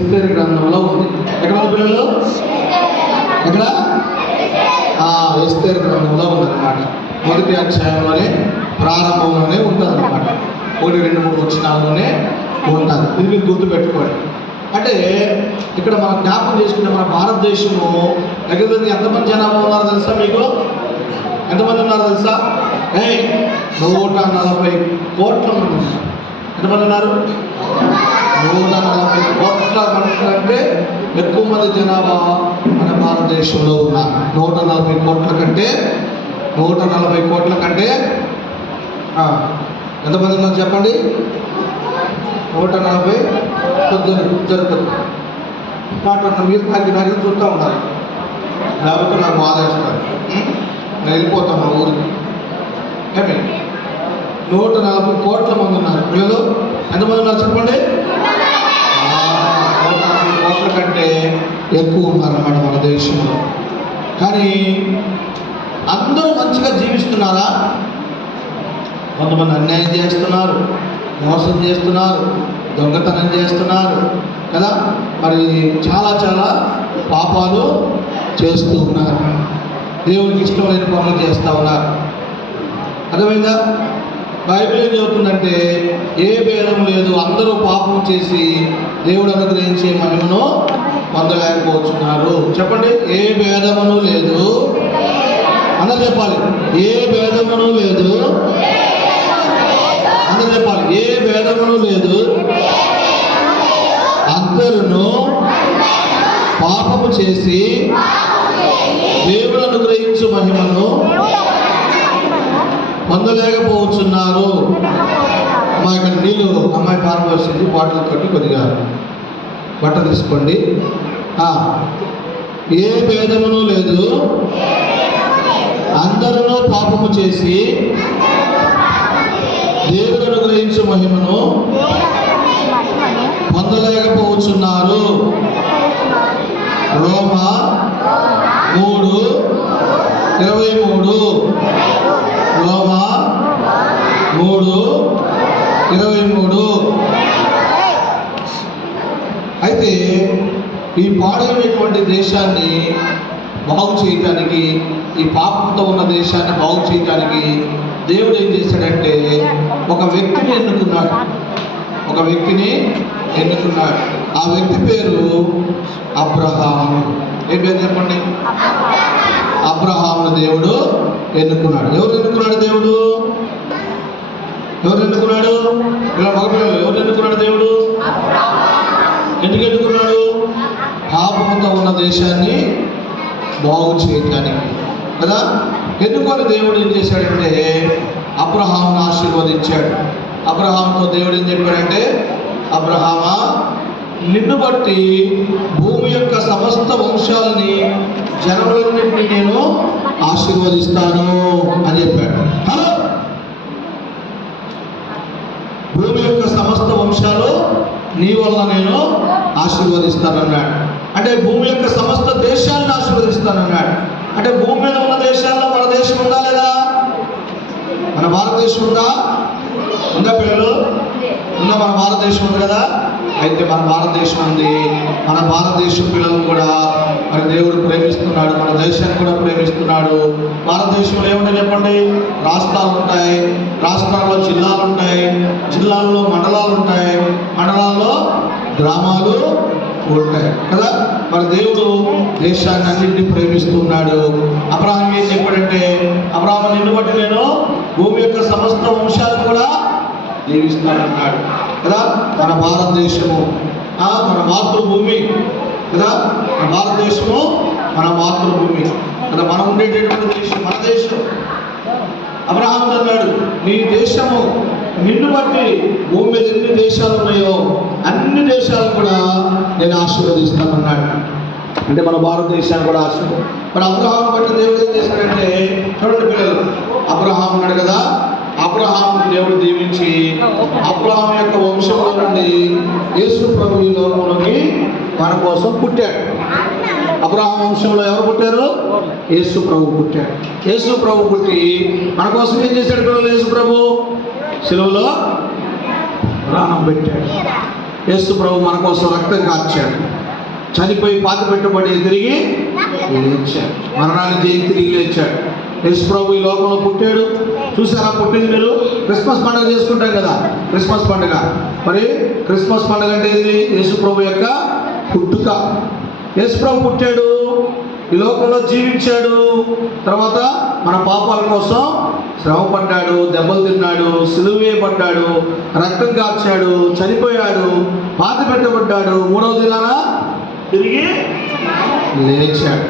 ఎస్తేరు గ్రంథంలో ఉంది. ఎక్కడ ఉంది పిల్లలు? ఎక్కడ? ఎస్తేరు గ్రంథంలో ఉందన్నమాట. మొదటి అధ్యాయంలోనే ప్రారంభంలోనే ఉంటుంది అనమాట. 1, 2, 3 వచనాల్లోనే ఉంటుంది. ఇది మీరు గుర్తుపెట్టుకోండి. అంటే ఇక్కడ మనం జ్ఞాపకం చేసుకుంటే మన భారతదేశము దగ్గర ఎంతమంది జనాభా ఉన్నారో తెలుసా మీకు? ఎంతమంది ఉన్నారో తెలుసా? 140 కోట్ల మంది ఉన్నారు. ఎంతమంది ఉన్నారు? 140 కోట్ల మనుషులు అంటే ఎక్కువ మంది జనాభా మన భారతదేశంలో ఉన్నారు. 140 కోట్ల కంటే ఎంతమంది ఉన్నారు చెప్పండి? 140 జరుగుతుంది మాట మీరు నాకు చూస్తూ ఉన్నారు. లేకపోతే నాకు బాధ వేస్తారు. నేను వెళ్ళిపోతాను మా ఊరికి. ఏమి 140 కోట్ల మంది ఉన్నారు. పిల్లలు ఎంతమంది ఉన్నారు చెప్పండి? 140 కోట్ల కంటే ఎక్కువ ఉన్నారన్నమాట మన దేశంలో. కానీ అందరూ మంచిగా జీవిస్తున్నారా? కొంతమంది అన్యాయం చేస్తున్నారు, మోసం చేస్తున్నారు, దొంగతనం చేస్తున్నారు కదా. మరి చాలా పాపాలు చేస్తూ ఉన్నారు. దేవునికి ఇష్టం లేని పనులు చేస్తూ ఉన్నారు. అర్థమైందా? బైబిల్ ఏం చెబుతుందంటే ఏ భేదం లేదు, అందరూ పాపం చేసి దేవుడు అనుగ్రహించే మహిమను పొందలేకపోతున్నారు. చెప్పండి, ఏ భేదమును లేదు. అందరూ చెప్పాలి, ఏ భేదమును లేదు. అందరూ చెప్పాలి, ఏ భేదమును లేదు. అందరూ పాపము చేసి దేవుడు అనుగ్రహించు మహిమను పొందలేకపోతున్నారు. మా ఇక్కడ నీళ్ళు అమ్మాయి పారబోసింది, బాటిల్ కట్టి కొద్దిగా బట్ట తీసుకోండి. ఏ భేదమును లేదు, అందరూ పాపము చేసి దేవుడు అనుగ్రహించు మహిమను పొందలేకపోతున్నారు. రోమా 3:23. రోమా 3:23. అయితే ఈ పాడైనటువంటి దేశాన్ని బాగు చేయటానికి, ఈ పాపంతో ఉన్న దేశాన్ని బాగు చేయటానికి దేవుడు ఏం చేశాడంటే ఒక వ్యక్తిని ఎన్నుకున్నాడు. ఆ వ్యక్తి పేరు అబ్రహాము. ఏ పేరు చెప్పండి? అబ్రహామును దేవుడు ఎన్నుకున్నాడు. ఎవరు ఎన్నుకున్నాడు? దేవుడు ఎవరు ఎన్నుకున్నాడు? ఎవరు ఎన్నుకున్నాడు? దేవుడు ఎందుకు ఎన్నుకున్నాడు? పాపంతో ఉన్న దేశాన్ని బాగు చేయటానికి కదా. ఎన్నుకొని దేవుడు ఏం చేశాడంటే అబ్రహామును ఆశీర్వదించాడు. అబ్రహాముతో దేవుడు ఏం చెప్పాడంటే, అబ్రహామా, నిన్ను బట్టి భూమి యొక్క సమస్త వంశాలని, జనములన్నింటినీ నేను ఆశీర్వదిస్తాను అని చెప్పాడు. భూమి యొక్క సమస్త వంశాలు నీ వల్ల నేను ఆశీర్వదిస్తానన్నాడు. అంటే భూమి యొక్క సమస్త దేశాలను ఆశీర్వదిస్తానన్నాడు. అంటే భూమి మీద ఉన్న దేశాల్లో మన దేశం ఉందా లేదా? మన భారతదేశం ఉందా పిల్లలు? ఉందా? మన భారతదేశం ఉంది కదా. అయితే మన భారతదేశం ఉంది. మన భారతదేశం పిల్లలను కూడా మరి దేవుడు ప్రేమిస్తున్నాడు, మన దేశాన్ని కూడా ప్రేమిస్తున్నాడు. భారతదేశంలో ఏముంటాయి చెప్పండి? రాష్ట్రాలు ఉంటాయి, రాష్ట్రాల్లో జిల్లాలు ఉంటాయి, జిల్లాల్లో మండలాలు ఉంటాయి, మండలాల్లో గ్రామాలు ఉంటాయి కదా. మరి దేవుడు దేశాన్ని అన్నింటినీ ప్రేమిస్తున్నాడు. అబ్రహాం ఏం చెప్పాడంటే, అబ్రహాము, నిన్ను బట్టి నేను భూమి యొక్క సమస్త వంశాలు కూడా దీవిస్తానన్నాడు కదా. మన భారతదేశము మన మాతృభూమి కదా. మన భారతదేశము మన మాతృభూమి కదా. మనం ఉండేటటువంటి దేశం మన దేశం. అబ్రహాం అన్నాడు, నీ దేశము నిన్ను బట్టి భూమి మీద ఎన్ని దేశాలు ఉన్నాయో అన్ని దేశాలు కూడా నేను ఆశీర్వదిస్తానన్నాడు. అంటే మన భారతదేశాన్ని కూడా ఆశీర్వదిస్తాను. మరి అబ్రహాం బట్టి దేవుడు ఏం చేశాడంటే, చూడండి పిల్లలు, అబ్రహాం ఉన్నాడు కదా. అబ్రహాం దేవుడు దీవించి అబ్రహాం యొక్క వంశంలో నుండి యేసు ప్రభు ఈ లోకంలోకి మన కోసం పుట్టాడు. అబ్రహాం వంశంలో ఎవరు పుట్టారు? యేసు ప్రభు పుట్టాడు. యేసు ప్రభు పుట్టి మన కోసం ఏం చేశాడు పిల్లలు? యేసు ప్రభు శిలువలో ప్రాణం పెట్టాడు. యేసు ప్రభు మన కోసం రక్తం కార్చాడు, చనిపోయి పాతి పెట్టబడి తిరిగి లేచాడు, మరణాన్ని జయించి తిరిగి లేచాడు. యేసు ప్రభు ఈ లోకంలో పుట్టాడు. చూసారా పుట్టింది మీరు? క్రిస్మస్ పండుగ చేసుకుంటాం కదా, క్రిస్మస్ పండుగ. మరి క్రిస్మస్ పండుగ అంటే ఏంటి? యేసు ప్రభు యొక్క పుట్టుక. యేసు ప్రభు పుట్టాడు, ఈ లోకంలో జీవించాడు, తర్వాత మన పాపాల కోసం శ్రమ పడ్డాడు, దెబ్బలు తిన్నాడు, సిలువ వేయబడ్డాడు, రక్తం కార్చాడు, చనిపోయాడు, పాతి పెట్టబడ్డాడు, మూడవ దినాన తిరిగి లేచాడు,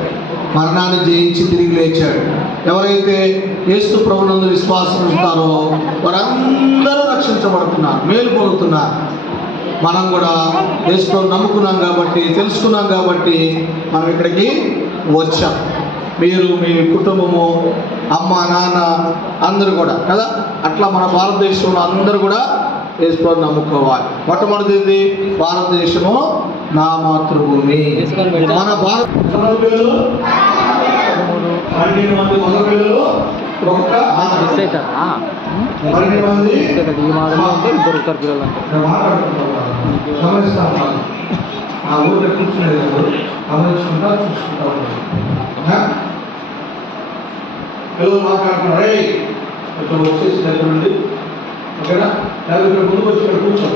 మరణాన్ని జయించి తిరిగి లేచాడు. ఎవరైతే యేసు ప్రభునందు విశ్వాసం ఉంచుతారో వారందరూ రక్షించబడుతున్నారు, మేలు పొందుతున్నారు. మనం కూడా యేసు ప్రభువుని నమ్ముకున్నాం కాబట్టి, తెలుసుకున్నాం కాబట్టి మనం ఇక్కడికి వచ్చాం. మీరు, మీ కుటుంబము, అమ్మ, నాన్న అందరూ కూడా కదా. అట్లా మన భారతదేశంలో అందరూ కూడా యేసు ప్రభువుని నమ్ముకోవాలి. మొట్టమొదటిది భారతదేశము నా మాతృభూమి. మన భారత 12 మంది మగ పిల్లలు, 12 మంది ఆ ఊరిలో కూర్చునేది గమనించుకుంటా చూసుకుంటా ఉంటారు. పిల్లలు మాట్లాడుతున్నారు, ఇక్కడ వచ్చేసి దగ్గర నుండి ఓకేనా, లేదా ఇక్కడ ముందుకు వచ్చి ఇక్కడ కూర్చో,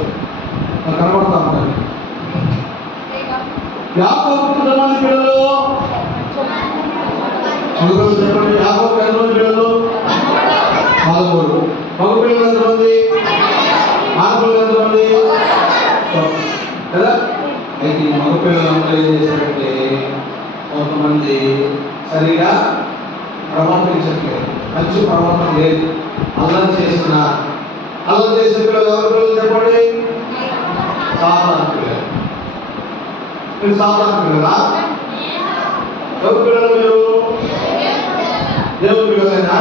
నాకు కనబడతా ఉంటాను. యాకోబు ఎంతమంది పిల్లలు? మగపిల్లలు చెప్పండి. యాకోబు ఎంతమంది పిల్లలు? 13. మగ పిల్లలు ఎంతమంది? ఆడపిల్లలు ఎంతమంది? కదా. అయితే ఈ మగ పిల్లలంతా ఏం చేశారంటే కొంతమంది సరిగా ప్రవర్తించట్లేదు, మంచి ప్రవర్తన లేదు, అల్లరి చేసిన పిల్లలు ఎవరి పిల్లలు చెప్పండి? సాధారణ పిల్లలు. మీరు సాధారణ పిల్లలా? ఎవరి పిల్లలు మీరు? దేవుని పిల్లలైనా?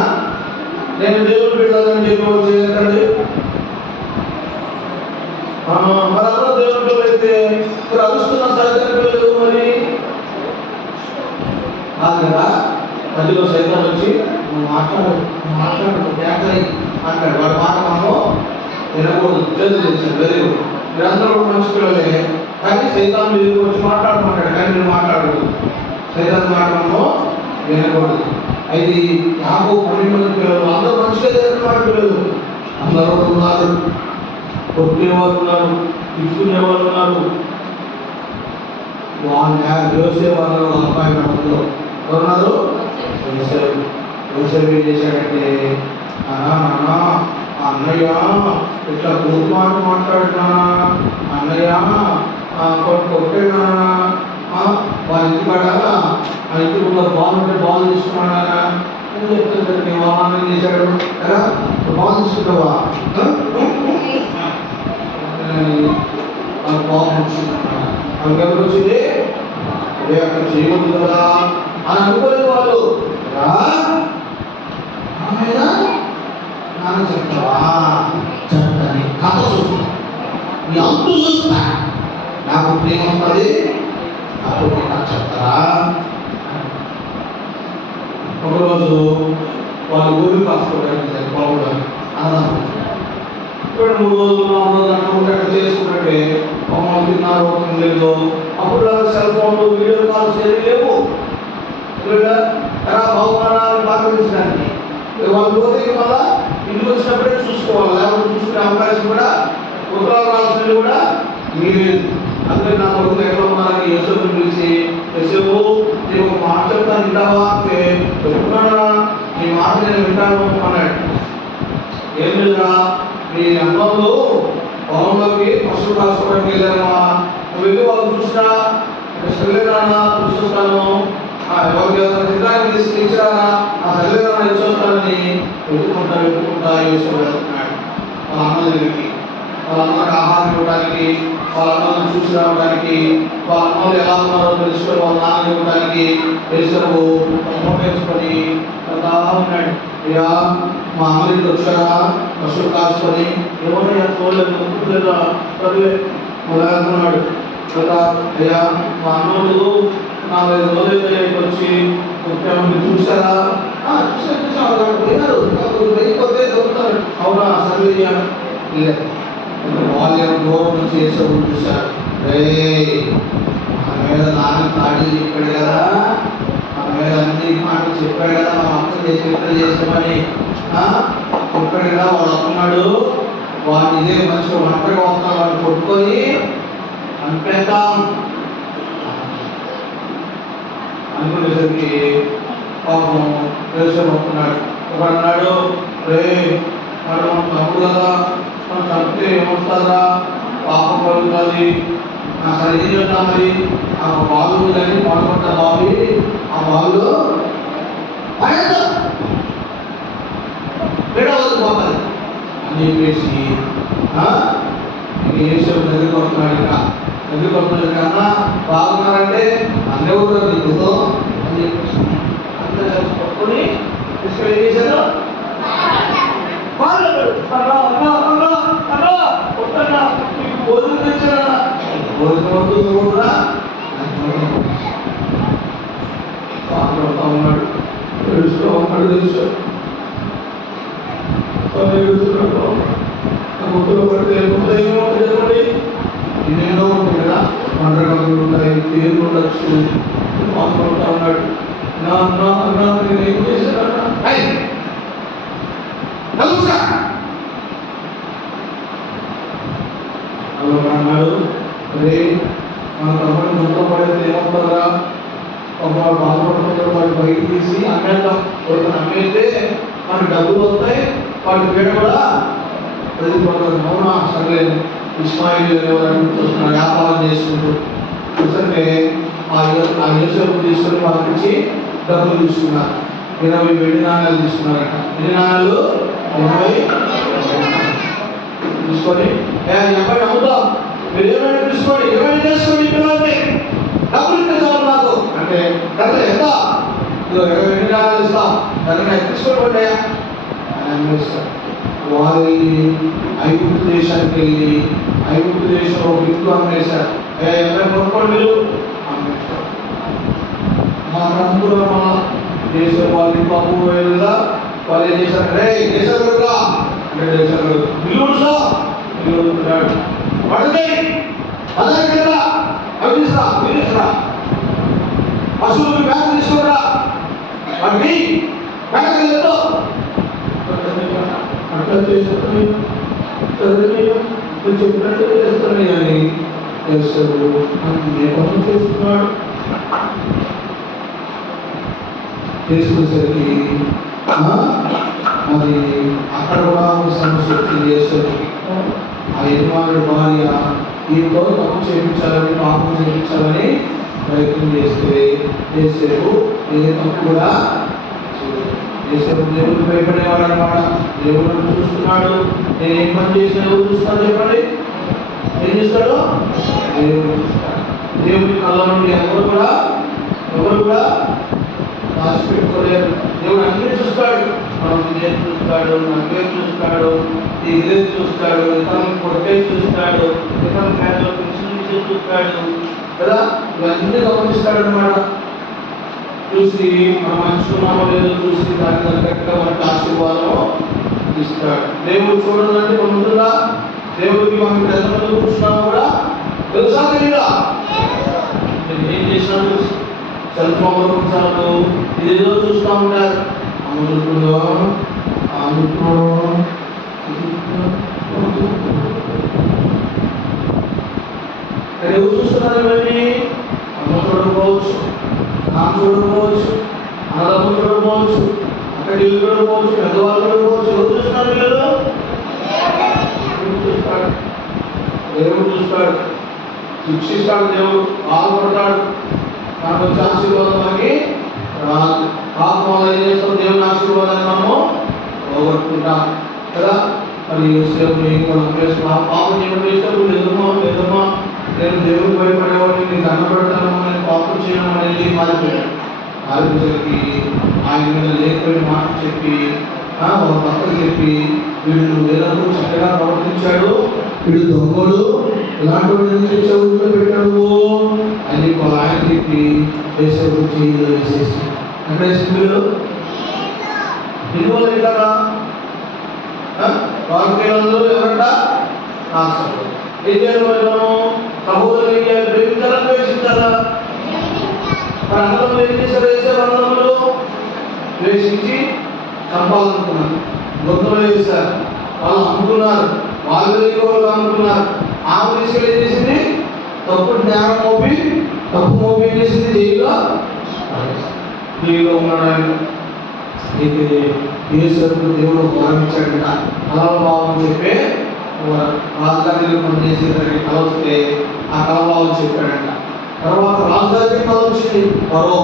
నేను దేవుని పిల్లలని చెప్పి చేయండి. మనందరూ దేవుని పిల్లలు అయితే మీరు అరుస్తున్న సైతం పిల్లలు మరి కాదు కదా. మధ్యలో సైతం వచ్చి మాట్లాడు అంటాడు, వాడి మాట మనము వినకూడదు, చేతులు తెచ్చాడు. వెరీ గుడ్, మీరందరూ మంచి పిల్లలే, కానీ సైతాన్ మీరు వచ్చి మాట్లాడమంటాడు, కానీ మీరు మాట్లాడకూడదు. సైతాన్ మాట మనము వినకూడదు. అయితే యాకోబు 12 మంది పిల్లలు అందరూ మంచిగా చేస్తున్న పిల్లలు అందరూ ఉన్నారు. కొట్టేవారు ఉన్నారు, తీసుకునేవారు ఉన్నారు. యోసేపు అబ్బాయి మనలో ఎవరున్నారు? యోసేపు ఏం చేశాడంటే, అన్నయ్య ఇట్లా మాట మాట్లాడుతున్నా, అన్నయ్య కొట్టాడు, వాళ్ళ ఇంటికాడ ఆ ఇంటి ముందు బాగుంటే బాగు తీసుకున్నాడా అని చెప్తుంది. వాహనం చేశాడు కదా, బాగు తీసుకుంటావా? కోపం వచ్చింది. వాళ్ళకి ఎవరు వచ్చింది? అదే అక్కడ చేయవద్దు కదా అని అనుకోలేదు వాళ్ళు. నాన్న చెప్తావా? చెప్తాను, కథ చూస్తా, నీ అంతు చూస్తా, నాకు ప్రేమ ఉంటుంది, అప్పుడు నాకు చెప్తారా? ఒకరోజు వాళ్ళు ఊరికి కాసుకోవడానికి బాగుండాలి అన్నదాం. ఇక్కడ 3 రోజులు 4 రోజులు అక్కడ చేసుకుంటే మమ్మల్ని తిన్నారు లేదు. అప్పుడు సెల్ ఫోన్లు, వీడియో కాల్స్ ఏమి లేవు. బహుమానాలు పాటించడానికి వాళ్ళు పోతే మళ్ళా ఇంటికి వచ్చినప్పుడే చూసుకోవాలి, లేకపోతే చూసుకునే అవకాశం కూడా ఉత్తరాలు రావాల్సింది కూడా లేదు. అందుకే నా కొడుకు ఎక్కడ ఉన్నారని యేసుని పిలిచి, యేసు నేను ఒక మాట చెప్తాను వింటావా అంటే, చెప్తున్నానా, నీ మాట నేను వింటాను అన్నాడు. ఏం లేదురా, నీ అన్నంలో పొలంలోకి పశువులు రాసుకోవడానికి వెళ్ళామా, నువ్వు వెళ్ళి వాళ్ళు చూసినా వెళ్ళేదానా చూస్తాను, ఎవరికి తినడానికి తీసుకెళ్ళారా ఆ వెళ్ళేదానా ఇచ్చొస్తానని వెతుకుంటా యేసు వెళ్తున్నాడు. వాళ్ళ అన్న దగ్గరికి, వాళ్ళ అన్నకి ఆహారం ఇవ్వడానికి, వాళ్ళ అన్నను చూసి రావడానికి, వాళ్ళ అన్నలు ఎలా ఉన్నారో తెలుసుకొని వాళ్ళ నాన్న ఇవ్వడానికి యేసు మోటేసుకొని వెళ్తా ఉన్నాడు. అయ్యా మా అమ్మకి వచ్చారా పశువులు కాసుకొని, ఎవరైనా చూడలేదు లేదా చదివే మొదలెడుతున్నాడు కదా. అయ్యా మా అన్నోళ్ళు 4-5 రోజులు వచ్చి చూసారా? చూసారు పోయినారు, అయిపోతే దొరుకుతారు. అవునా? సర్వే లేదు. వాళ్ళు దూరం నుంచి యేసు చూశారు. మన మీద నాన్న చాడీ చెప్పాడు కదా, మన మీద అన్ని మాటలు చెప్పాడు కదా, మనం అర్థం చేసి ఎక్కడ చేసామని చెప్పాడు కదా. వాడు వస్తున్నాడు, వాడిని ఇదే మంచిగా ఒంటరిగా వస్తున్నాడు, వాడిని కొట్టుకొని అనిపేద్దాం అనుకునేసరికి పాపం యేసు వస్తున్నాడు. ఒకడు అన్నాడు, మరి మనం తప్పు కదా, మనం చంపితే ఏమొస్తుందా, పాపం కలుగుతుంది, అసలు ఏం చెప్తాం మరి, ఆ బావి కానీ పాడుపడ్డ బావి, ఆ బావిలో పోతుంది అని చెప్పేసి యేసు దగ్గరికి వస్తున్నాడు. ఇంకా దగ్గరికి వస్తున్నాడు కన్నా బాగున్నారంటే అన్నీ కూడా దిగుతో అని చెప్పేసి అంతా కలిసి పట్టుకొని తీసుకెళ్ళి ఏం చేశారు, భోజనం తెచ్చారా, భోజనం వద్దు కూడా మాట్లాడుతూ ఉన్నాడు, తెలుస్తూ ఉన్నాడు, తెలుసు ముద్దులో పడితే ఏమో చెప్పండి, ఎన్నెన్నో ఉంటాయి కదా, మండగలు ఉంటాయి, పేర్లు ఉండొచ్చు, మాట్లాడుతూ ఉన్నాడు. నేను ఏం చేశాను అన్నాడు. అరే మన తమ్ముడిని మొత్తం పడితే ఏమవుతుందా, ఒక బాధపడుతుంటారు, వాడు బయట తీసి అమ్మేద్దాం, ఒకరిని అమ్మేస్తే మనకు డబ్బులు వస్తాయి, వాడి పేడ కూడా వెళ్ళిపోతుంది. అవునా సరే, ఇస్మాయిల్ ఎవరైనా చూస్తున్నారు, వ్యాపారం చేసుకుంటూ చూస్తుంటే ఆ యోసేపు తీసుకొని వాళ్ళకి ఇచ్చి డబ్బులు తీసుకున్నారు. 20 వెండి నాణ్యాలు తీసుకున్నారట. ఎన్ని నాణ్యాలు? 20 తీసుకొని ఎవరిని అమ్ముతాం, మీరు ఏమైనా తీసుకోండి, ఏమైనా చేసుకోండి, పిల్లల్ని డబ్బులు ఇస్తే చాలు నాకు అంటే ఎంత 20 వెండి నాణ్యాలు ఇస్తాం, దాన్ని తీసుకోండి అమ్మేస్తారు. వారి ఐగుప్తు దేశానికి వెళ్ళి ఐగుప్తు దేశంలో ఒక ఇల్లు అమ్మేశారు. ఎవరైనా కొనుక్కోండి మీరు అమ్మేస్తారు. మా రంగులో మన దేశం వాళ్ళ బాబు వెళ్ళా వాళ్ళు ఏం చేశారు, దేశాలు కలుగుతా అంటే దేశాలు కలుగు ఇల్లు ఇల్లుతున్నాడు పడుతాయి అదే కదా, అవి తీసురా పశువులకు మేత తీసుకురా, వాటిని మేతలు ఎంతో అట్లా చేస్తున్నాయి చెప్పినట్టు చేస్తున్నాయి అని చేస్తాడు. అన్ని పనులు చేస్తున్నాడు. చేసుకునేసరికి మరి అక్కడ కూడా సమస్య చేస్తాడు. ఆ యజమానుడి భార్య ఈతో తప్పు చేయించాలని, పాపం చేయించాలని ప్రయత్నం చేసేపు ఏ తప్పు కూడా దేవుడికి భయపడేవాడు అనమాట. దేవుడు చూస్తున్నాడు, నేను ఏం పని చేసిన ఎవరు చూస్తాను చెప్పండి, ఏం చేస్తాడు, దేవుడు చూస్తాడు. దేవుడి కళ్ళ నుండి ఎవరు కూడా దాచిపెట్టుకోలేరు. దేవుడు అన్నీ చూస్తాడు, మనం నేను చూస్తాడు, నన్ను చూస్తాడు, ఈ ఇదే చూస్తాడు, ఇతరులను కొట్టే చూస్తాడు, ఇతరుల పేదలో పిలిచి చూస్తాడు కదా, ఇవన్నీ గమనిస్తాడు అనమాట. చూసి మనం మంచుకున్నామో లేదో చూసి దానికి తగ్గట్టుగా మనకు ఆశీర్వాదం ఇస్తాడు. దేవుడు చూడాలంటే మనం ఉంటుందా, దేవుడికి మనం ఎంతమంది కూర్చున్నామో కూడా తెలుసా తెలీదా, నేను ఏం చేసినాను సెల్ ఫోన్ కూర్చున్నాను, ఇదేదో చూస్తూ ఉంటారు, అమ్ముతుందో ఎవరు చూస్తున్నారు ఇవన్నీ, అమ్మ చూడకపోవచ్చు, నాన్న చూడకపోవచ్చు, అన్నదమ్ములు చూడకపోవచ్చు, అక్కడ ఇల్లు చూడకపోవచ్చు, పెద్దవాళ్ళు చూడకపోవచ్చు, ఎవరు చూస్తున్నారు పిల్లలు, చూస్తాడు. దేవుడు చూస్తాడు, శిక్షిస్తాడు, దేవుడు బాధపడతాడు, మనకు వచ్చే ఆశీర్వాదం మనకి రాదు. పాపం వల్ల ఏం చేస్తాం, దేవుని ఆశీర్వాదాన్ని మనము పోగొట్టుకుంటాం కదా. మరి యోసేపుని పాపం చేయడం చేసినప్పుడు లేదమ్మా నేను దేవుడికి భయపడేవాడిని, నేను దండ పెడతాను, నేను పాపం చేయడం అనేది మారిపోయాడు. మారిపోయేసరికి ఆయన మీద లేకపోయిన మాటలు చెప్పి ఒక పక్కన చెప్పి వీడు వేదనకు చక్కగా ప్రవర్తించాడు, వీడు దొంగలు ఇలాంటి చదువుతో పెట్టాడు అని ఆయన చెప్పి యేసేపు చేతిలో వేసేసి అంటే వీళ్ళు దీనివల్ల ఇట్లాగా వాక్యాలందరూ ఎవరంట రాష్ట్రంలో ఏం చేయాలి? మనం సహోదరులు ఏం చేయాలి? ప్రేమించాలా ద్వేషించాలా? మరి అన్నదమ్ములు ఏం చేశారు? వేసారు అన్నదమ్ములు ద్వేషించి చంపాలనుకున్నారు, గొంతులో వేశారు, వాళ్ళు అమ్ముకున్నారు, వాళ్ళు అమ్ముకున్నారు. ఆమె తీసుకెళ్ళి ఏం చేసింది? తప్పు జ్ఞానం మోపి తప్పు మోపి ఏం చేసింది? జైల్లో ఉన్నాడు ఆయన. అయితే యేసుకు దేవుడు వరం ఇచ్చాడంట, కలవభావం చెప్పే రాజధాని పనిచేసేదానికి కల వస్తే ఆ కలభావం చెప్పాడంట. తర్వాత రాజధానికి కల వచ్చింది, ఫరో,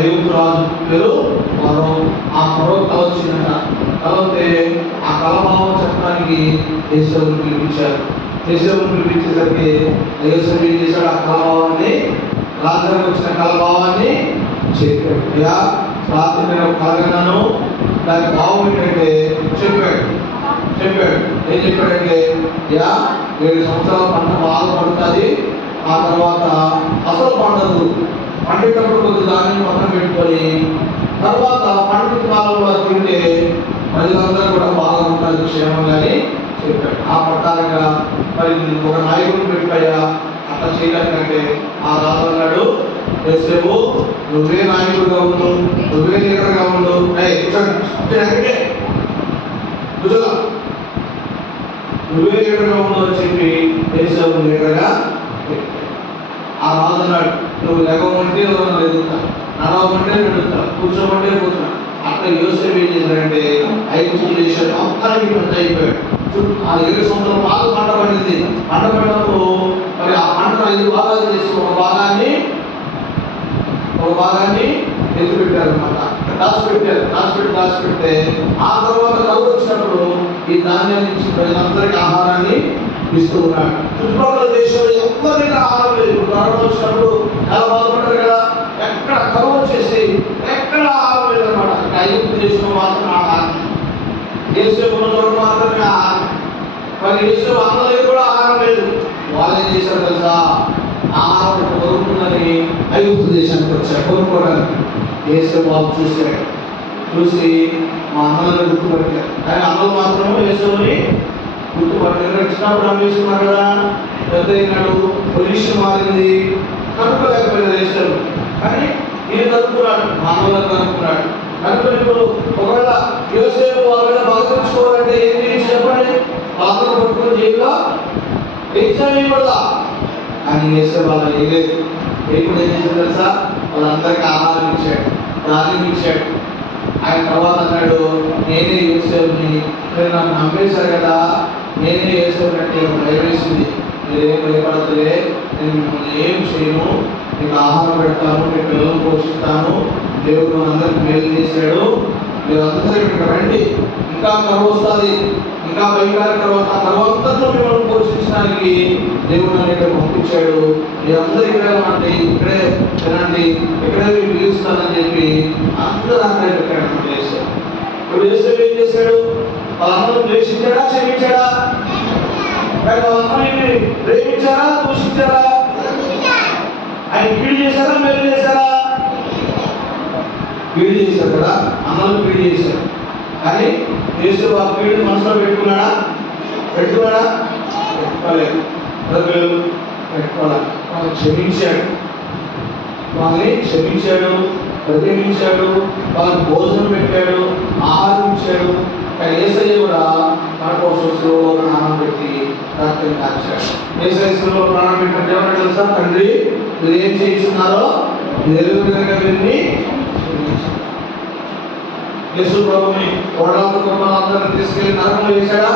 ఐగుప్తు రాజు పేరు ఫరో. ఆ ఫరో కల వచ్చిందంట. కల వస్తే ఆ కలభావం చెప్పడానికి యేసుని పిలిపించారు. యేసుని పిలిపించేసరికి యేసు ఏం చేశాడు? ఆ కలభావాన్ని, రాజధానికి వచ్చిన కలభావాన్ని చెప్పాడు. అయ్యా రాత్రి నేను కలగన్నాను, దాని భావం ఏంటంటే చెప్పాడు. ఏం చెప్పాడంటే, యా 7 సంవత్సరాల పంట బాగా పడుతుంది, ఆ తర్వాత అసలు పండదు, పండేటప్పుడు కొద్ది ధాన్యం పక్కన పెట్టుకొని తర్వాత పండుగ కాలంలో తింటే ప్రజలందరూ కూడా బాగా ఉంటుంది, క్షేమంగాని చెప్పాడు. ఆ ప్రకారంగా మరి ఒక నాయకుడిని పెట్టాయా అట్లా చేయడానికంటే ఆ రాజు అన్నాడు, యేసేపు నువ్వే నాయకుడిగా ఉండు, నువ్వే లీడర్గా ఉండు, నువ్వే లీడర్గా ఉండు అని చెప్పి యేసేపు లీడర్గా ఆ రాజు అన్నాడు, నువ్వు లేవమంటే ఎవరన్నా ఎదుగుతా, నడవమంటే నడుగుతా, కూర్చోమంటే కూర్చున్నా. అట్లా యోసేపు ఏం చేశాడంటే ఐగుప్తు దేశం మొత్తానికి పెద్ద అయిపోయాడు. ఆ 7 సంవత్సరాలు బాగా పంట పండింది. పంట పడినప్పుడు మరి ఆ పంటను 5 భాగాలు చేసి ఒక భాగాన్ని ఎత్తిపెట్టారు అనమాట, దాచిపెడితే ఆ తర్వాత కరువు వచ్చినప్పుడు ఈ ధాన్యాన్ని ఇచ్చి ప్రజలందరికీ ఆహారాన్ని ఇస్తూ ఉన్నాడు. చుట్టుపక్కల దేశంలో ఎవరికి ఆహారం లేదు. కరోనా వచ్చినప్పుడు చాలా బాధపడ్డారు కదా, ఎక్కడ కరువు వచ్చేసి ఎక్కడ ఆహారం లేదన్నమాట. ఐగుప్తు దేశంలో మాత్రం ఆహారం, యేసేపు ఉన్న చోట మాత్రమే ఆహారం. మరి యేసేపు అన్నలకు కూడా ఆహారం లేదు. వాళ్ళు ఏం చేశారు తెలుసా? ఆహారం దొరుకుతుందని ఐగుప్తు దేశానికి వచ్చారు కొనుక్కోవడానికి. యేసేపు బాబు చూసి మా అన్నలను గుర్తుపట్టారు. కానీ అన్నలు మాత్రం యేసేపుని గుర్తుపట్టారు. చిన్నప్పుడు అమ్మేసుకున్నారు కదా, పెద్ద అయినాడు, పొజిషన్ మారింది, కనుక్కోలేకపోయినారు యేసేపు. కానీ ఈయన కనుక్కున్నాడు, మా అన్నలను కనుక్కున్నాడు. కనుక్కొని ఇప్పుడు ఒకవేళ యోసేపు వాళ్ళ మీద బలపరుచుకోవాలంటే ఏం చేసి చెప్పండి? వాళ్ళందరూ పట్టుకుని జైల్లో వేయకూడదా? కానీ యేసేపు వాళ్ళ వేయలేదు. ఇప్పుడు ఏం చేశాడు తెలుసా? వాళ్ళందరికీ ఆహారం ఇచ్చాడు, ధాన్యం ఇచ్చాడు. ఆయన తర్వాత అన్నాడు, నేనే యేసేపుని, మీరు నన్ను నమ్మేశారు కదా, నేనే యేసేపుని అంటే భయం వేసింది, మీరేం భయపడతలే, నేను మిమ్మల్ని ఏం చేయను, మీకు ఆహారం పెడతాను, మీ పిల్లలను పోషిస్తాను, దేవుడు మనందరికి మేలు చేశాడు, మీరందరూ ఇక్కడ రండి, ఇంకా కరువు వస్తుంది, ఇంకా భయంకర కరువు, ఆ కరువంతలో మిమ్మల్ని పోషించడానికి దేవుడు నన్ను ఇక్కడ పంపించాడు, మీరందరూ ఇక్కడే ఉండండి, ఇక్కడే తినండి, ఇక్కడే మీరు పిలుస్తానని చెప్పి అందరూ అక్కడ పెట్టాడు చేశాడు. ఇప్పుడు యేసేపు ఏం చేశాడు? వాళ్ళందరూ ద్వేషించాడా, క్షమించాడా? కానీ వాళ్ళందరినీ ప్రేమించారా, దూషించారా? ఆయన కీడు చేశారా, మేలు చేశారా? కీడు చేశారు కదా, అన్నలు కీడు చేశారు. కానీ యేసేపు ఆ కీడు మనసులో పెట్టుకోలేదు, పెట్టుకోవాలి. క్షమించాడు, ప్రతిమించాడు, వాళ్ళకి భోజనం పెట్టాడు, ఆహారం ఇచ్చాడు. కానీ యేసయ్య కూడా మన కోసం శిలువలో ప్రాణం పెట్టి రక్తం కాచాడు. యేసయ్య శిలువలో ప్రాణం పెట్టినట్టు ఏమన్నా తెలుసా? తండ్రి మీరు ఏం చేస్తున్నారో వీరిని యేసు ప్రభుని ఓడాల కుటుంబాలందరినీ తీసుకెళ్లి నరకంలో వేశాడా?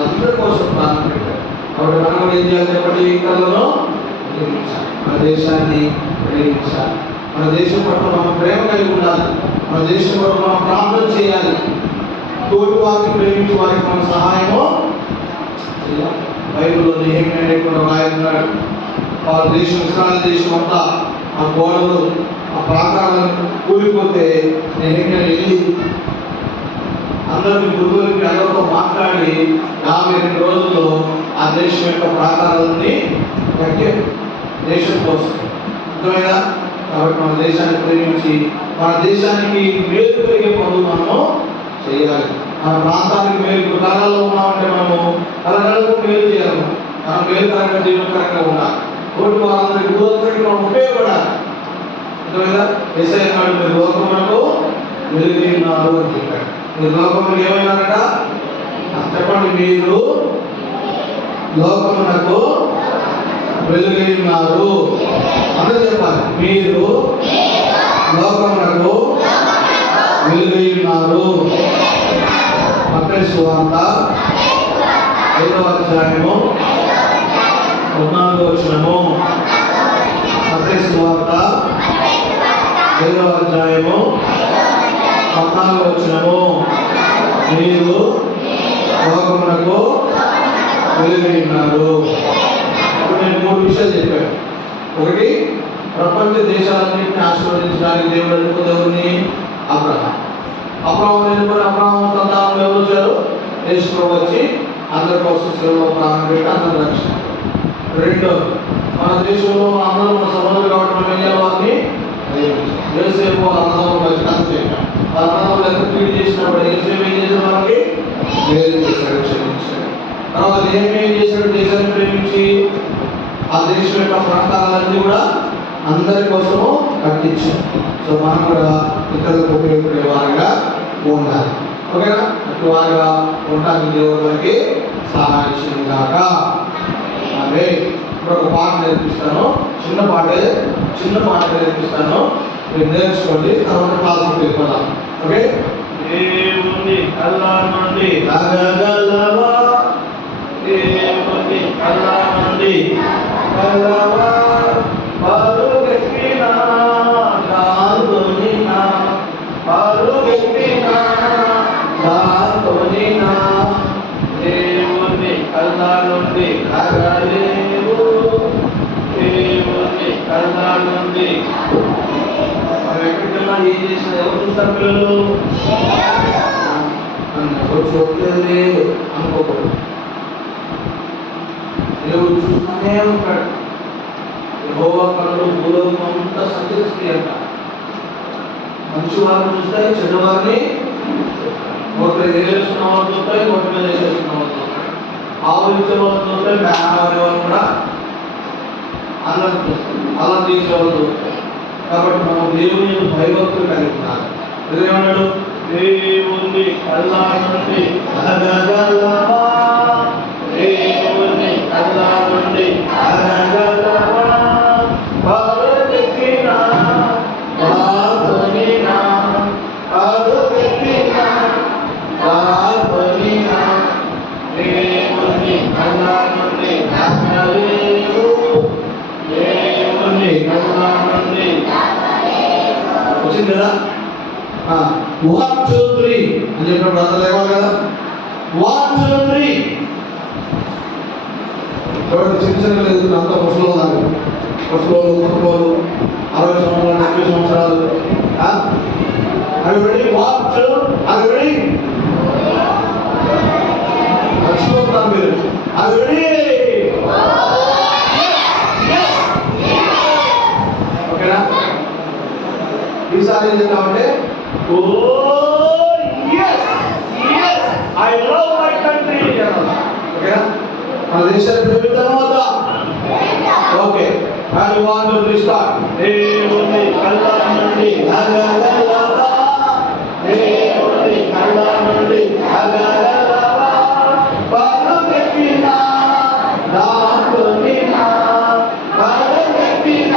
అందరి కోసం ప్రాణం పెట్టాడు. కాబట్టి మనం ఏం చేయాలి చెప్పండి? ఈ కళలో మన దేశాన్ని ప్రేమించాలి, మన దేశం పట్ల మనం ప్రేమ కలిగి ఉండాలి, మన దేశం పట్ల మనం ప్రార్థన చేయాలి, తోటి వారిని ప్రేమించి వారికి మన సహాయము చేయాలి. బైబిల్లో నెహెమ్యా అనేటువంటి రాయన్నాడు, వాళ్ళ దేశం ఇశ్రాయేలు దేశం అంతా ఆ గోడలు ఆ ప్రాకారాలను కూలిపోతే నెహెమ్యా వెళ్ళి అందరినీ గురువులకి అందరితో మాట్లాడి 52 రోజుల్లో ఆ దేశం యొక్క ప్రాకారాలని కట్టారు దేశం కోసం. అర్థమైనా? కాబట్టి మన దేశాన్ని ప్రేమించి మన దేశానికి మేలు కలిగే పనులు మనం చేయాలి. మన ప్రాంతానికి మేలు. ఇప్పుడు కళలో ఉన్నామంటే మనము కళలకు మేలు చేయాలి. మనం మేలుకరంగా జీవనకరంగా ఉండాలి. ఒకటి వాళ్ళందరికీ ఊరందరికీ మనం ఉపయోగపడాలి. కదా ఎస్ఐ అన్నాడు, మీరు లోకమునకు వెలుగైనారు అని చెప్పాడు. మీరు లోకములకు ఏమైనారట చెప్పండి. మీరు లోకమునకు వెలుగైనారు అందరూ చెప్పాలి. మీరు లోకమునకు వెలుగైనారు. మత్తయి సువార్త 5వ అధ్యాయము 14వ వచనము. మత్తయి సువార్త 5వ అధ్యాయము 14వ వచనము. మీరు లోకమునకు వెలుగైనారు. ఇప్పుడు నేను 3 విషయాలు చెప్పాను. ఒకటి, ప్రపంచ దేశాలన్నింటినీ ఆశీర్వదించడానికి దేవుడు ఎన్నుకున్నది అబ్రహాం. అబ్రహాం ఎన్నుకుని అబ్రహాం సంతానం ఎవరు వచ్చారు? యేసు ప్రభువు వచ్చి అందరి కోసం సేవలో ప్రాణం పెట్టి అందరూ రక్షించారు. రెండో, మన దేశంలో అందరూ మన సమాజం కాబట్టి మనం ఏం వారిని యేసేపు వాళ్ళ అన్నదమ్ములు వచ్చి కథ చెప్పాం. వాళ్ళ అన్నదమ్ములు ఎంత ట్రీట్ చేసినప్పుడు యేసేపు ఏం చేసిన వాళ్ళకి మేలు చేశాడు, క్షమించాడు. తర్వాత ఏమేం చేశాడు? దేశాన్ని ప్రేమించి ఆ దేశం యొక్క ప్రాంతాలన్నీ కూడా అందరి కోసము కట్టించాడు. సో మనం కూడా ఇతరులకు ఉపయోగపడే వారిగా ఉండాలి. ఓకేనా? అటు వారిగా ఉండడానికి దేవుడు మనకి సహాయం చేయను గాక. అదే ఇప్పుడు ఒక పాట నేర్పిస్తాను. చిన్న పాట నేర్పిస్తాను. మీరు నేర్చుకోండి. తర్వాత క్లాసుకి వెళ్ళిపోదాం. ఓకే? దేవుని కళ్ళ నుండి కలగలవా, దేవుని కళ్ళ నుండి కలవా, పరుగెత్తిన దాంతోనినా, పరుగెత్తిన దాంతోనినా, దేవుని కళ్ళ నుండి కలగలేవు, దేవుని కళ్ళ నుండి. మనం ఎక్కడికన్నా ఏం చేసినా ఎవరు చూస్తారు? పిల్లలు ఎవరు చూడలేదే అనుకోకూడదు. దేవుడు చూస్తూనే ఉంటాడు. యెహోవా కళ్ళు భూలోకం అంతా సంచరిస్తాయి అంట. మంచి వారిని చూస్తాయి, చెడ్డవారిని నోట్లో వేసేసుకున్న వాళ్ళు చూస్తాయి, నోటి మీద వేసేసుకున్న వాళ్ళు చూస్తాయి, ఆవులిచ్చే వాళ్ళు చూస్తాయి, మేనవారి వాళ్ళు కూడా అన్నం చూస్తాయి, అలా తీసే వాళ్ళు చూస్తాయి. కాబట్టి మనం దేవుని భయభక్తులు కలిగి ఉండాలి. ఏమన్నాడు? దేవుని కళ్ళ నుండి కలగలవా, దేవుని కళ్ళ నుండి కలగలవా, పరుగెత్తిన దాంతోనినా, పరుగెత్తిన దాంతోనినా, దేవుని కళ్ళ నుండి కలగలేవు, దేవుని కళ్ళ నుండి. వచ్చింది కదా? 1 2 3 అని చెప్పినప్పుడు అందరూ లేవాలి కదా? 1 2 3. చిన్న లేదు, అంత ముసలి దాన్ని ముసలోళ్ళు 60 సంవత్సరాలు 70 సంవత్సరాలు. అవి రెడీ? 1 2 అవి రెడీ? మర్చిపోతున్నారు మీరు. అవి రెడీ? ఓకేనా? ఈసారి ఏం చెప్తామంటే, I love my country. ఓకేనా? మన దేశాన్ని ప్రేమిద్దామా వద్దా? ఓకే. And 1 2 3 start. దేవుని కళ్ళ నుండి కలగలవా, దేవుని కళ్ళ నుండి కలగలవా, పరుగెత్తిన దాంతోనినా, పరుగెత్తిన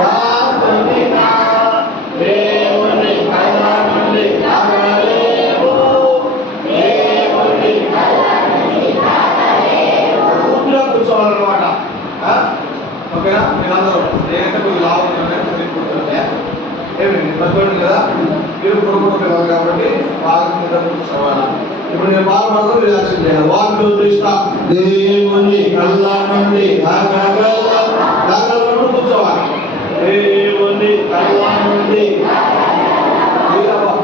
దాంతోనినా, దేవుని కళ్ళ నుండి కలగలేవు, దేవుని కళ్ళ నుండి కలగలేవు. కూర్చోవాలన్నమాట. ఓకేనా? మీరందరూ నేనైతే కొద్దిగా లావుతున్నాను, కూర్చోండి. ఏమైంది? తగ్గండి కదా? మీరు కొడుకుంటున్నారు కాబట్టి బాగా మీద కూర్చోవాలి. ఇప్పుడు నేను బాగా పడతాను, రియాక్షన్ చేయాలి. 1 2 3 స్టార్ట్. దేవుని కళ్ళ నుండి కూర్చోవాలి. దేవుని కళ్ళ నుండి.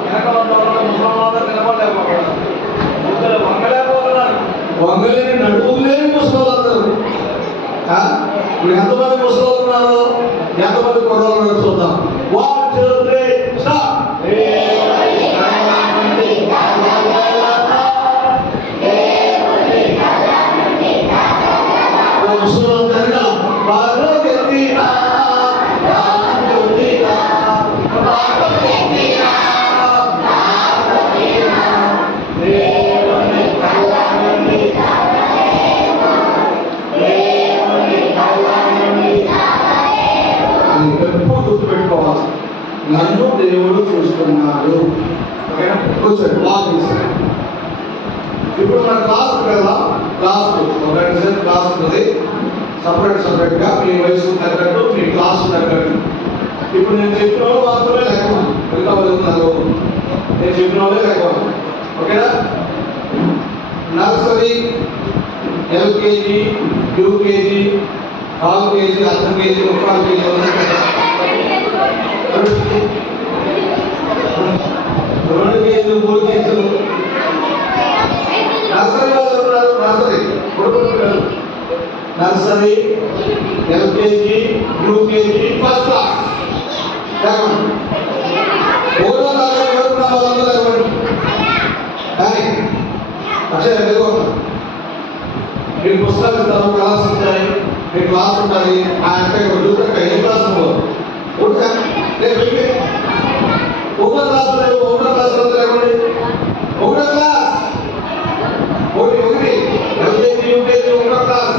వెనకాల ముసలి నిలబడలేకపోతున్నారు, వంగలేకపోతున్నారు, వంగలేని నడుము లేని ముసలి. ఇప్పుడు ఎంతమంది ముసలి ఉన్నారు, ఎంతమంది కుర్రోళ్ళు ఉన్నారు చూద్దాం. 1 2 3 స్టార్ట్. నన్ను దేవుడు చూస్తున్నాడు. ఓకేనా? కూర్చోండి. బాగా ఇప్పుడు మన క్లాస్ కదా, క్లాస్ ఒక క్లాస్ ఉంటుంది సపరేట్గా మీ వయసు తగ్గట్టు మీ క్లాస్ తగ్గట్టు. ఇప్పుడు నేను చెప్పిన వాళ్ళు మాత్రమే లెక్క, మిగతా వెళ్తున్నారు నేను చెప్పిన వాళ్ళే లెక్క. ఓకేనా? నర్సరీ, ఎల్కేజీ, యూకేజీ, 4 కేజీ, అర్ధ కేజీ, 3/4 కేజీ, 2 కేజీలు, 3 కేజీలు. నర్సరీ వాళ్ళు ఉన్నారు. Nursery, LKG, UKG, first class. ఒకటో తరగతి వరకు నా వాళ్ళందరూ లేవండి. అక్షయ మీకు పుస్తకాలు ఇస్తాము, క్లాస్ ఉంటాయి, మీ క్లాస్ ఉంటుంది. ఆ అంటే చూస్తే ఏ క్లాస్ ఒకటో క్లాస్ లేవు, ఒకటో క్లాస్ లేవండి. ఒకటో క్లాస్ ఒకటి ఎల్కేజీ, యూకేజీ, ఒకటో class.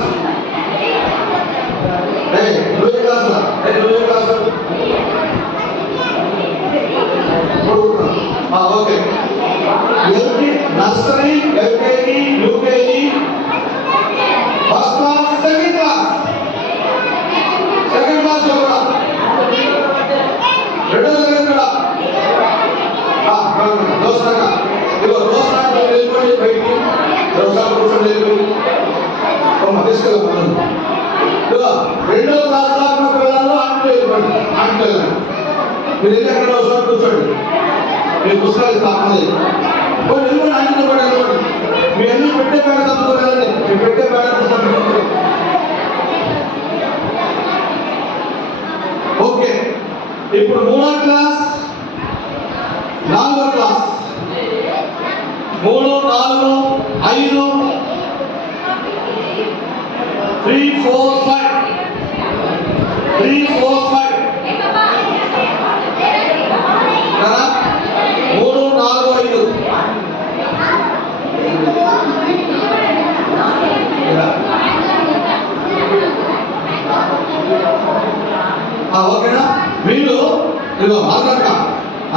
Okay. Nursery, LKG, UKG, first class, second class కూడా, రెండో తరగతి కూడా. దోసగా దోసగా వెళ్ళిపోయి బయటికి దోసగా కూర్చొని వెళ్ళిపోయి తీసుకెళ్ళాం. రెండో క్లాస్ దాకా పిల్లలు ఆంటీ వెళ్ళిపోండి. మీరు వెళ్ళి అక్కడ ఒకసారి కూర్చోండి. మీ పుస్తకాలు తాపలేదు వెళ్ళిపోండి. ఆంటీతో కూడా వెళ్ళిపోండి. మీ అన్ని పెట్టే పేడ చదువుకోవాలండి. మీరు పెట్టే పేడ పుస్తకం. ఓకే. ఇప్పుడు 3వ క్లాస్, 4వ క్లాస్, 3, 4, 5, 3, 4, 5, 3, 4, 5 కదా. 3, 4, 5 ఓకేనా? మీరు ఇదిగో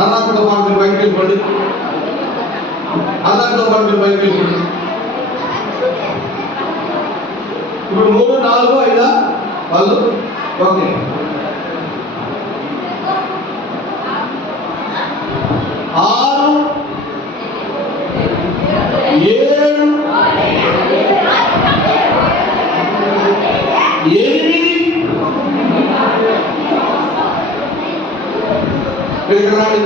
అర్నాథతో పాటు మీరు బయటకు వెళ్ళిపోండి. అర్నాథతో పాటు మీరు బయటకు వెళ్ళిపోండి. ఇప్పుడు 3, 4, 5 వాళ్ళు. ఓకే. 6, 7, 8 ఇక్కడ రాండి.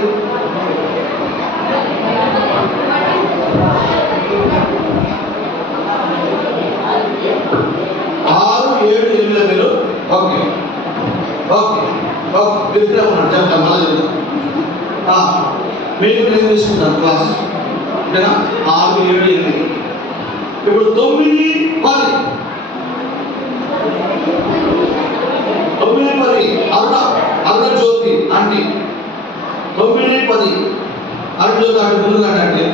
6, 7, 8 మీరు. Okay okay okay. ఇక్కడే ఉన్నాడు. చెప్తాను, మళ్ళీ చెప్తాను. మీకు నేను తీసుకుంటాను క్లాస్. ఓకేనా? 6, 7, 8. ఇప్పుడు 9, 10. 9, 10 అరుణ జ్యోతి ఆంటీ. 9, 10 అరుణ జ్యోతి ఆంటీ ముందుగానండి.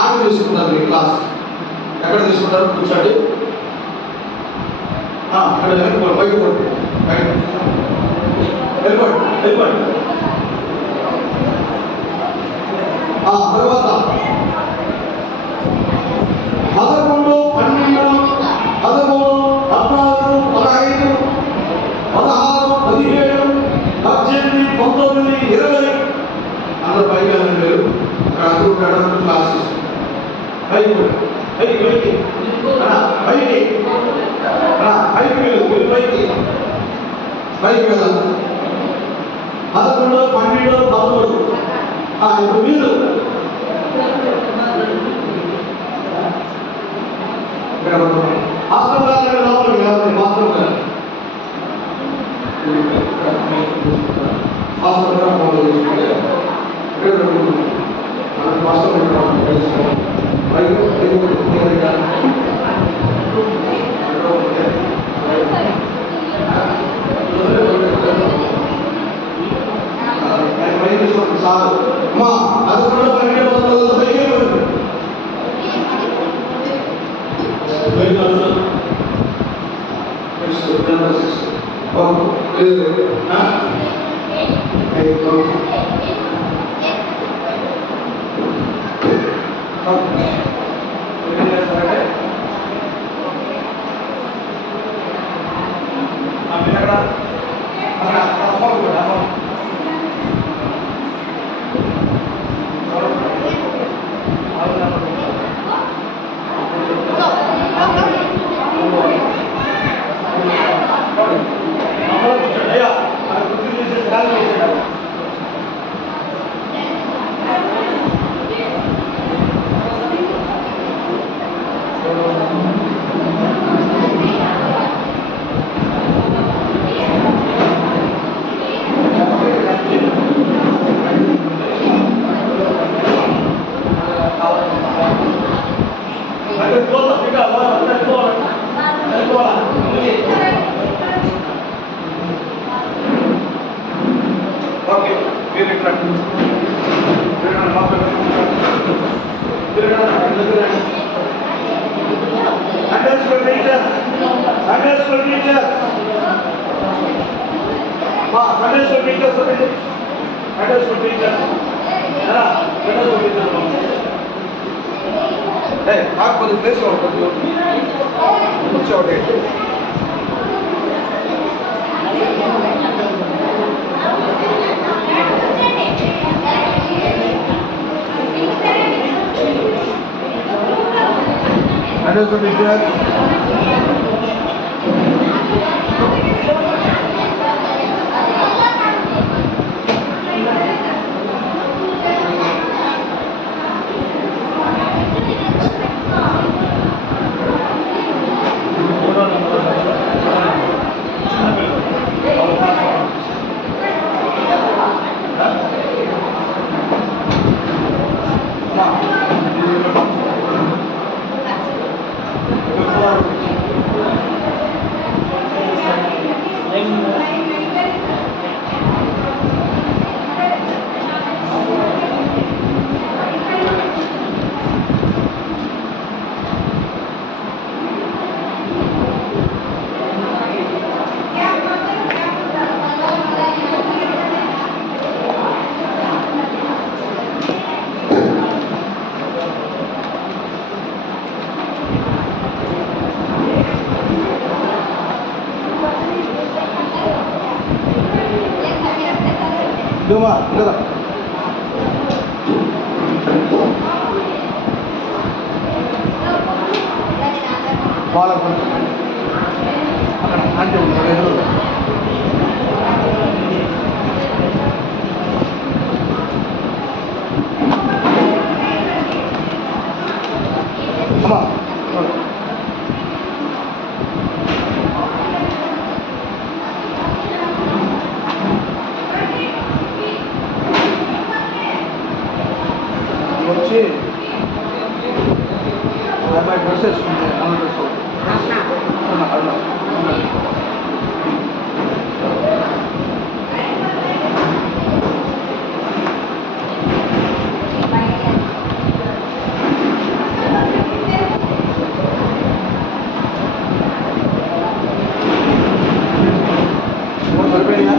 ఆంటీ తీసుకుంటారు మీ క్లాస్. ఎక్కడ తీసుకుంటారు? కూర్చోండి. అక్కడ వెళ్ళిపోండి. బయట వెళ్ళిపోండి. తర్వాత 11, 12, 13, 14, 15, 16, 17, 18, 19, 20. అందరూ పైకి వెళ్ళండి. మీరు అక్కడ అందరూ ఉండడం క్లాస్ పైకి పైకి పైకి వెళ్ళాలి. 11, 12, 13. ఇప్పుడు మీరు హాస్టల్ గారు లోపలికి వెళ్ళాలి. హాస్టల్ గారు తీసుకుంటే సార్ అమ్మా అది కూడా పైకి ప్లేస్ కూర్చోండి. Duma, కదా వాళ్ళకు అక్కడ అంటే ఎదురు అమ్మా వచ్చి అమ్మాయి డ్రెస్సెస్ ఉంటాయి అమ్మ డ్రెస్ అలా సరిపోయినా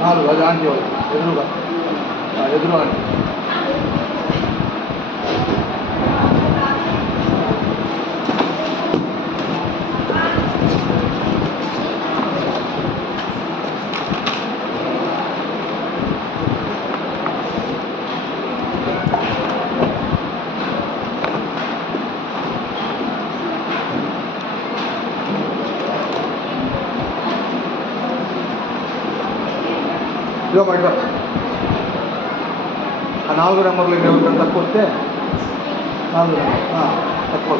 నాలుగు అది ఆంటీ వాళ్ళు ఎదురుగా ఎదురు ఆంటీ ఇదిగో బయట ఆ 4 నెంబర్లు ఎవరికైనా తక్కువ వస్తే 4 తక్కువ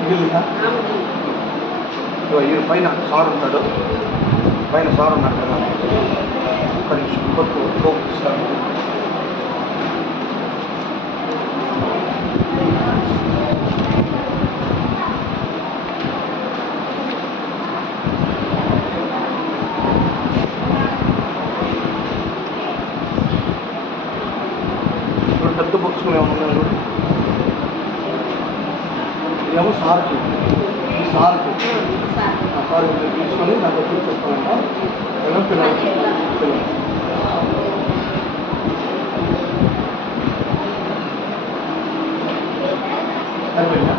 మిగిలిందా ఈ పైన సార్ ఉంటాడు కదా ఒక్క నిమిషం ఫోకస్ ఇప్పుడు పెద్ద బుక్స్ ఏమైనా ఉన్నాయి చూడు ఇదేమో సార్కి తీసుకొని నాకు చెప్పాలంట ఏమో పిల్లలు సరిపోయిందా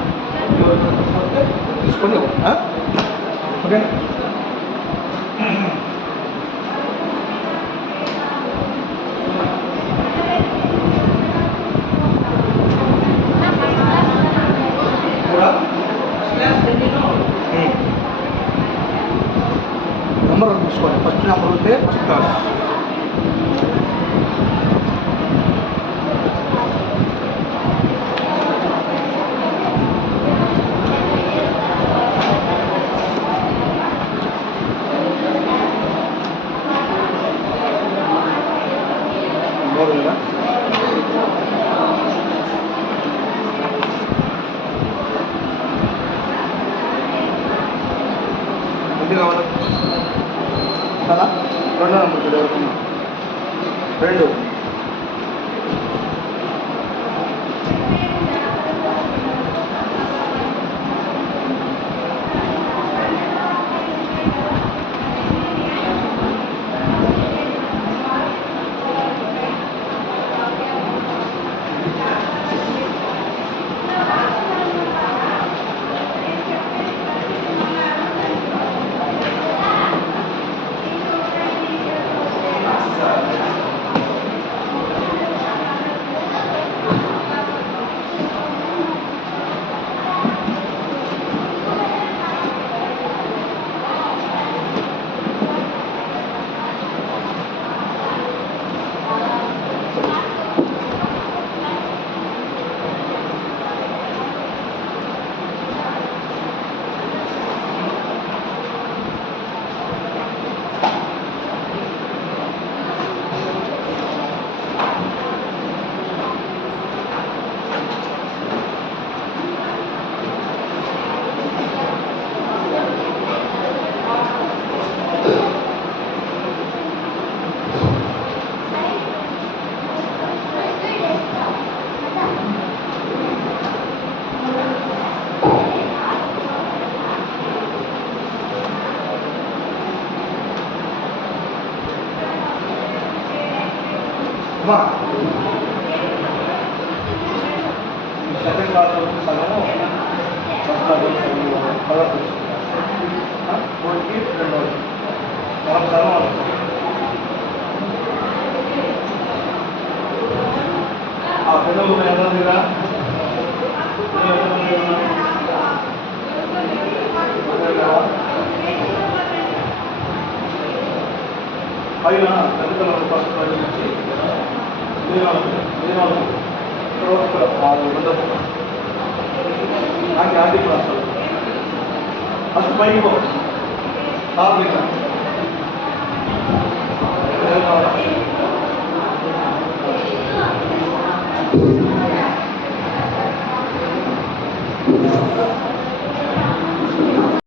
తీసుకొని ఓకే నెంబర్ తీసుకోండి ఫస్ట్ నెంబర్ ఉంటే ఫస్ట్ క్లాస్ కదా ఎంత కావాలి కదా 2 నెంబర్ చూడు ఎవరుకున్నా 2 సెకండ్ క్లాస్ వరకు సగము కలర్ తీసుకుంటారు 2 సగం వస్తుంది ఆ పిల్లలు ఎదురుగా పైన పెద్ద పిల్లలు ఫస్ట్ నుంచి నాకు ఆంటీ క్లాస్ ఫస్ట్ పైకి పో